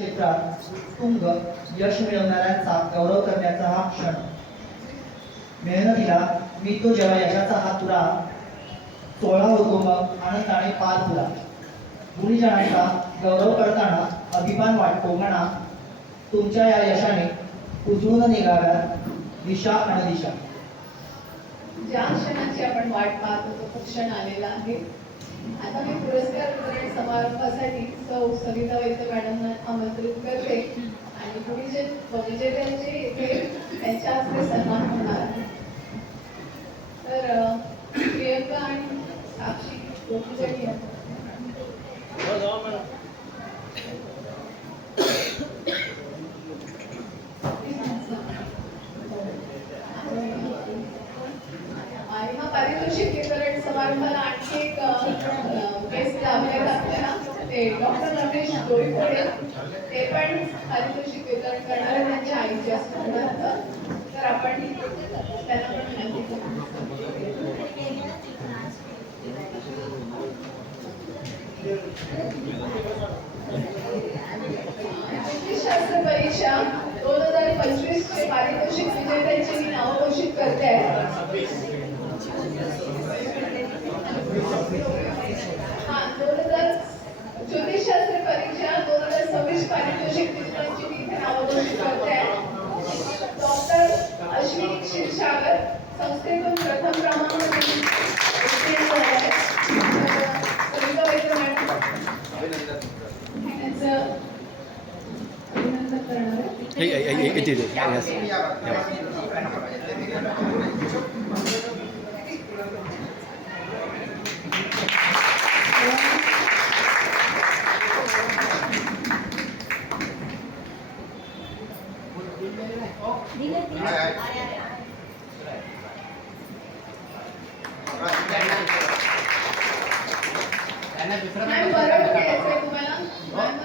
क्षेत्रात उत्तुंग यश मिळवणाऱ्यांचा गौरव करण्याचा हा क्षण. मेहनतीला मी तो जेव्हा यशाचा हात तुरा सोहळा होतो मग आनंदाने पार तुला. गुणीजनांचा गौरव करताना अभिमान वाटतो म्हणा. तुमच्या या यशाने उजळून निघाव्या दिशा अनदिशा. ज्या क्षणाची आपण वाट पाहत होतो तो क्षण आलेला आहे. आता मी पुरस्कार वितरण समारंभासाठी सौ सविता वैद्य मॅडमना आमंत्रित करते आणि पुढे विजेत्यांचे इथे त्यांच्या हस्ते सन्मान होणार आहे. तर प्रियंका आणि साक्षी दोघीजणी आणि हा पारितोषिक वितरण समारंभाला आणखी एक गेस्ट लाभले आपल्याला ते डॉक्टर रमेश डोईफोडे. ते पण पारितोषिक वितरण करणारे त्यांच्या आईचे असतात. तर आपण त्यांना पण विनंती करू. ज्योतिषशास्त्र परीक्षा 2025 चे पारितोषिक विजेत्यांची मी नावं घोषित करते आहे. ज्योतिषशास्त्र परीक्षा 2026 पारितोषिक विजेत्यांची मी इथे नावं घोषित करते आहे. डॉक्टर अश्विनी क्षीरसागर संस्थेतून प्रथम क्रमांक सविता वैद्य मॅडम त्यांचं अभिनंदन करणार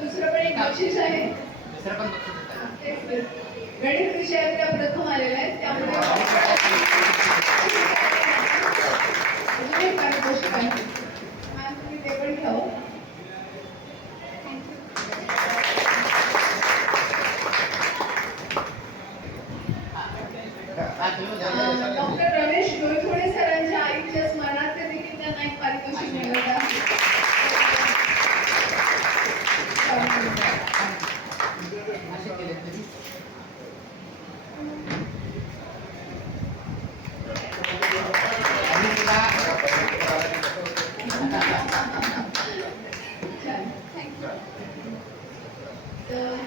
दुसरं पण एक बक्षीस आहे. गणित विषयात त्या प्रथम आलेल्या आहेत त्यामुळे पारितोषिक आहे. मॅम तुम्ही ते पण घ्यावं. डॉक्टर रमेश डोईफोडे सरांच्या आईच्या स्मरणार्थ देखील त्यांना एक पारितोषिक मिळवलं आहे.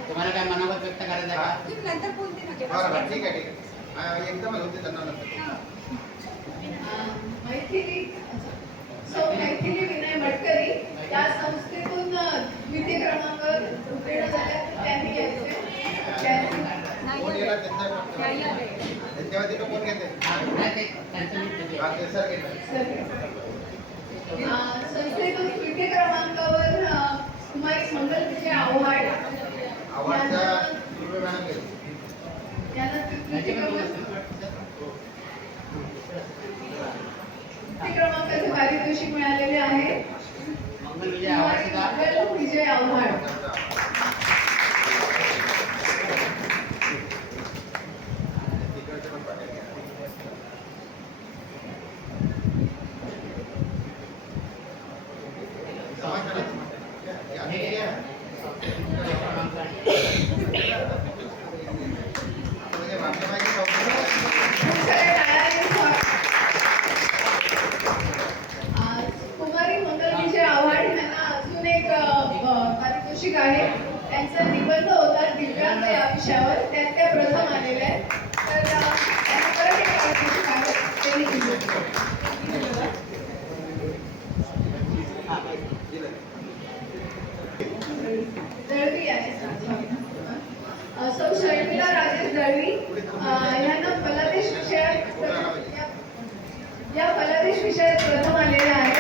तुम्हाला काय मनावर व्यक्त करायचं का? नंतर बोलते ना. बरं ठीक आहे एकदम होते त्यांना मैथिली विनय मटकरी या संस्थेतून द्वितीय क्रमांकावर उत्तीर्ण झाल्या. त्यांनी यायचे संस्थेतून तृतीय क्रमांकावर कुमारी मंगल विजय आव्हाड यांना तृतीय क्रमांकाचे पारितोषिक मिळालेले आहे. मंगल विजय आव्हाड पारितोषिक आहे. त्यांचा निबंध होता दिव्यांग या विषयावर. त्यात त्या प्रथम आलेल्या आहेत. तर त्यांना परत एक पारितोषिक आहे. दळवी आहे सौ शर्मिला राजेश दळवी यांना फलादेश विषयात या फलादेश विषयात प्रथम आलेल्या आहेत.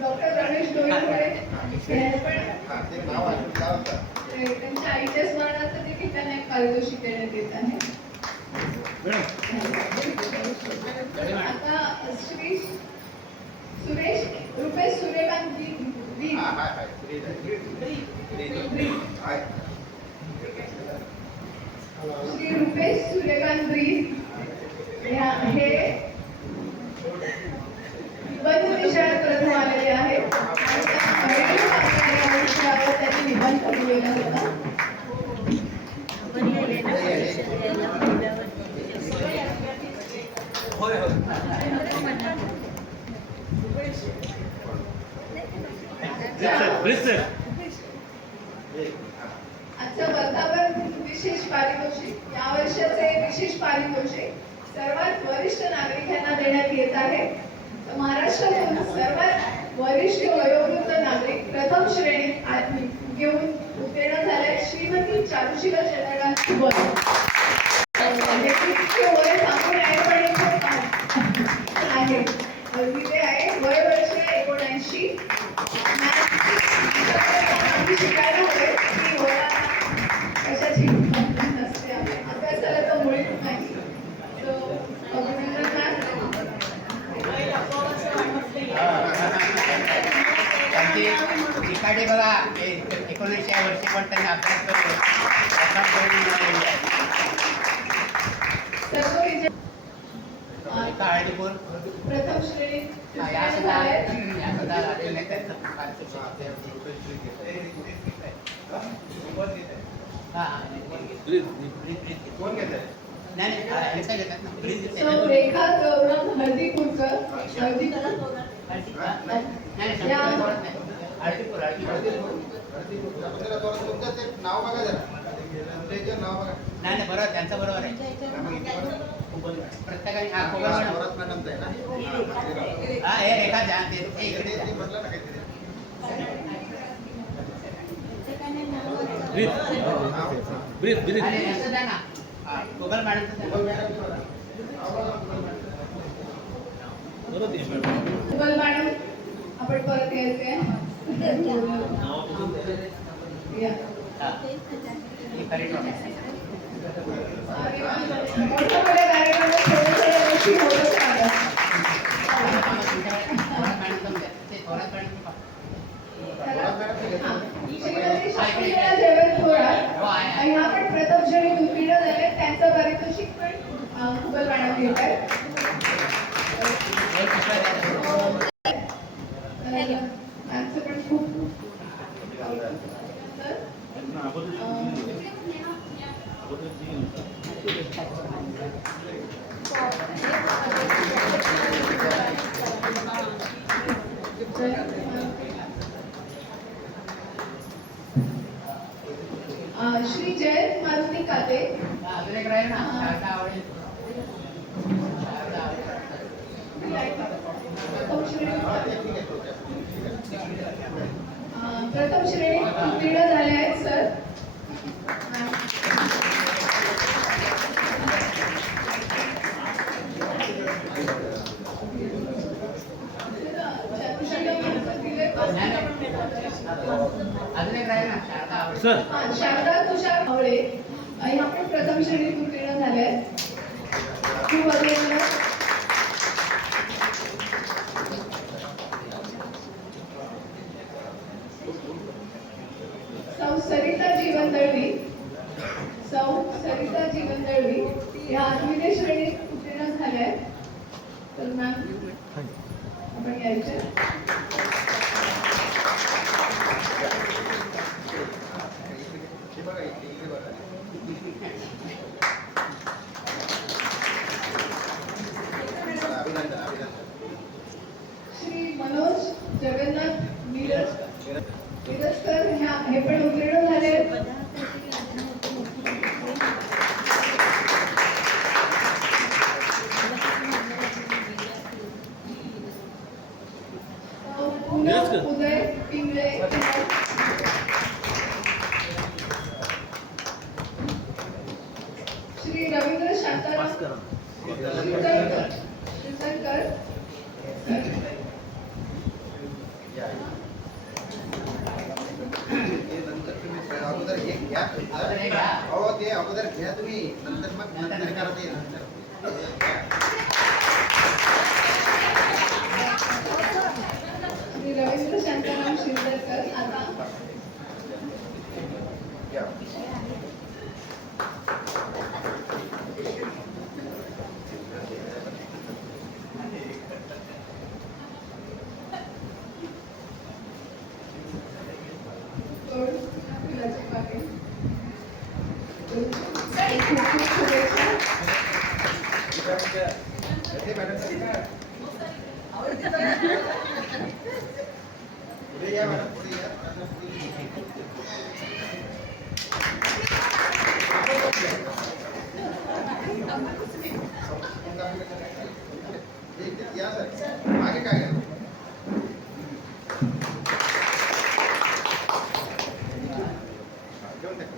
डॉक्टर रमेश डोईफोडे त्यांच्या आईच्या स्मरणार्थ देखील त्यांना एक पारितोषिक देण्यात येत आहे. रुपेश सूर्यकांत ब्रीद. श्री रुपेश सूर्यकांत ब्रीद हे निबंध विषयात प्रथम आलेले आहेत. त्यांनी निबंध लिहिलेला होता. आजचं वर्धापन विशेष पारितोषिक या वर्षाचे विशेष पारितोषिक सर्वात वरिष्ठ नागरिकांना देण्यात येत आहे. महाराष्ट्रातून सर्वात वरिष्ठ वयोवृद्ध नागरिक प्रथम श्रेणीत घेऊन उत्तीर्ण झाले श्रीमती चारुशिला चंद्रकांत कुबल. वय सांगून आहे पण आहे दिले आहे. वय वर्ष 79. शिकायला हवे की वयाला कशाची नसते. अभ्यासाला तर मुळीच नाही. शिकाडे बघा 1900 वर्षी पण त्यांनी अभ्यास हळदीपूर प्रथम श्रेणीत रेखा गौरव हळदीपूरकर नाव बघा जरा. नाही बरोबर त्यांचं बरोबर आहे. प्रत्येकाने हा हे रेखा द्या इकडे द्या ना. गुगल मॅडम गुगल मॅडम आपण परत यायचंय. मोठ्या मोठ्या कार्यक्रमात थोड्या गोष्टी होतच राहतात. श्रीमती शाकुंतला जयवंत थोरात ह्या पण प्रथम श्रेणीत उत्तीर्ण झाले. त्यांचं पारितोषिक पण गुगल मॅडम घेत आहेत. त्यांचं पण खूप श्री जयंत मारुती काते अजून एक राहील ना. प्रथम श्रेणीत उत्तीर्ण झाले आहेत सर. अजून एक राहील ना. शारदा तुषार आवळे ह्या पण प्रथम श्रेणीत उत्तीर्ण झाले आहेत. खूप अभिनंदन. सरिता जीवन दळवी सरिता जीवन दळवी या द्वितीय श्रेणीत उत्तीर्ण झाल्या आहेत. तर मॅम आपण यायचे. श्री मनोज जगन्नाथ मिरजकर हे पण उत्तीर्ण झाले. उदय पिंगळे श्री रवींद्र शांताराम शिरसनकर अगोदर एक घ्या. हो ते अगोदर घ्या तुम्ही नंतर मग नंतर करा ते नंतर. येते मॅडम पुढे या मॅडम पुढे या या सर मागे काय घ्या घेऊन टाका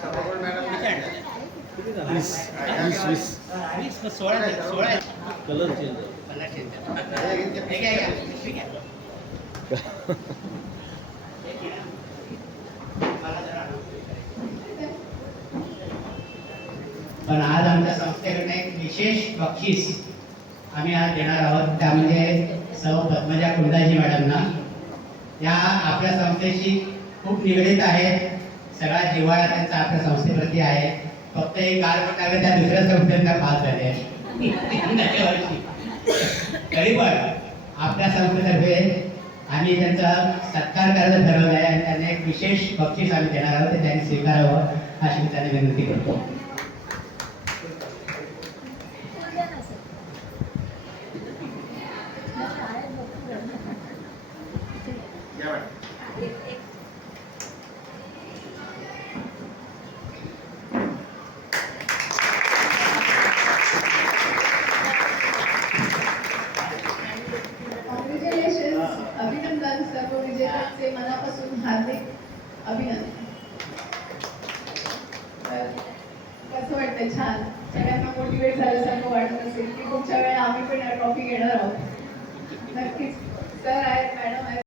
सभागृह मॅडम कलर चेंज पण आज आमच्या संस्थेकडे एक विशेष बक्षीस आम्ही आज देणार आहोत, त्यामध्ये सौ पद्मजा कुंडाजी मॅडमना. या आपल्या संस्थेशी खूप निगडीत आहेत, सगळा जिव्हाळा त्यांचा आपल्या संस्थेप्रती आहे. फक्त एक गारपटावे त्या दुसऱ्या संस्थेचा पास झाले यंदाच्या वर्षी. तरी पण आपल्या संस्थेतर्फे आम्ही त्यांचा सत्कार करायला ठरवलं आहे आणि त्यांना एक विशेष बक्षीस आम्ही देणार आहोत, ते त्यांनी स्वीकारावं अशी मी त्यांना विनंती करतो. या मॅडम कॉंग्रॅच्युलेशन, अभिनंदन सर्व विजेत्यांचे मनापासून हार्दिक अभिनंदन. तर कसं वाटतंय? छान, सगळ्यांना मोटिवेट झाल्यासारखं वाटत असेल की पुढच्या वेळेला आम्ही पण ट्रॉफी घेणार आहोत. नक्कीच सर आहेत, मॅडम आहेत,